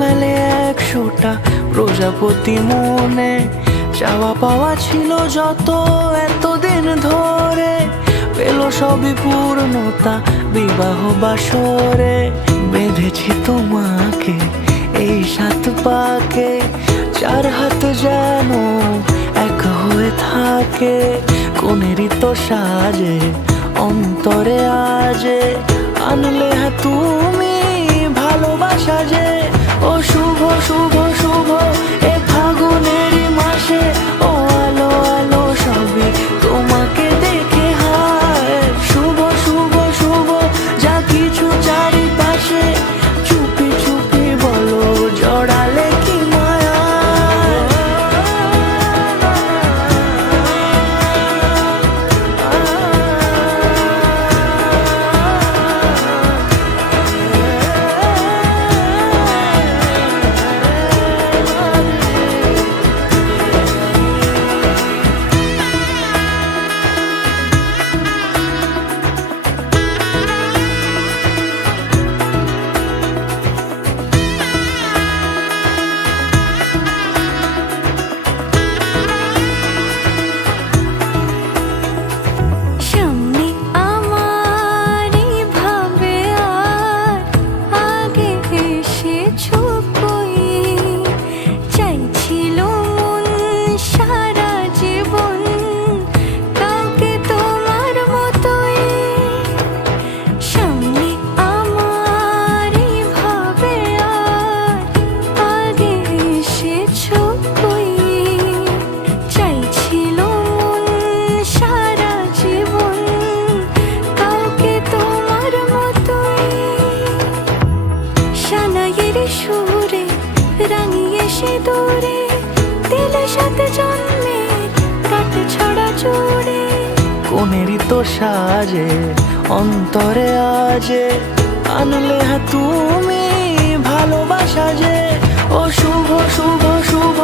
মেলে 100টা প্রজাপতি মনে, চাওয়া পাওয়া ছিল যত এতদিন ধরে, পেল সবই পূর্ণতা বিবাহ বাসরে। বেঁধেছি তোমাকে এই 7 পাকে, 4 হাত যেন এক হয়ে থাকে। কোনেরই তো সাজে অন্তরে আজে, আনলে তুমি ভালোবাসা যে। ও শুভ শুভ শুভ এ ফাগুনেরই মাসে, ও আলো আলো সবই তোমাকে দেখে হায়। শুভ শুভ শুভ যা কিছু চারিপাশে, চুপি চুপি বলো জড়ালে কি মায়া। সুরে রাঙিয়ে সে দূরে, দিলে 7 জন্মের কাট ছড়া জোড়ে। কোনেরই তো সাজে অন্তরে আজে, আনলে তুমি ভালোবাসা যে। ও শুভ শুভ শুভ